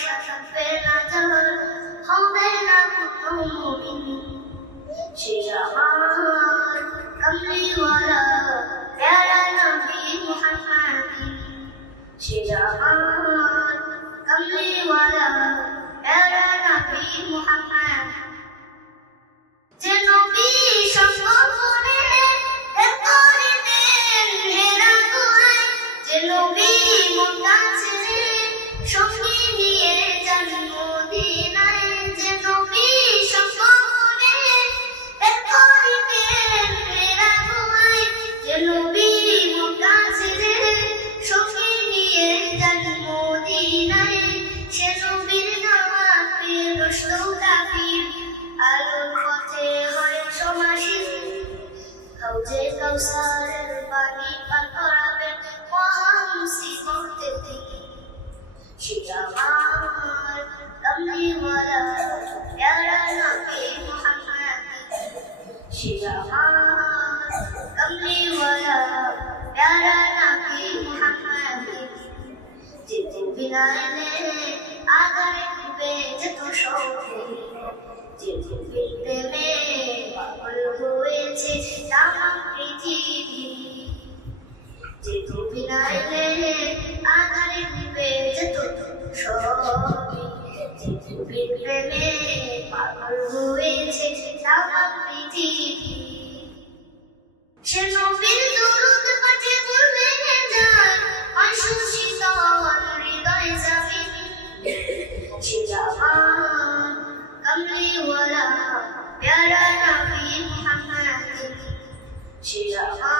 ভালোবাসা না যার হবে না কোনো মুমিন সে আমার কমলিওয়ালা প্যারা নবী মুহাম্মদ সে আমার কমলিওয়ালা প্যারা নবী মুহাম্মদ যে নবী সঙ্গ করে করিতেন হেরা তোরাই যে নবী মোটা ছেড়ে সঙ্গী হয়েছে তামাম পৃথিবী যেতে বিনাইলে আধারে ডুবে যেত সবই সে নবীর দুরূদ পাঠে ভুলে যায় অসুশীতল হৃদয় জামিন সে আমার কমলিওয়ালা প্যারা নবী মুহাম্মদ সে আমার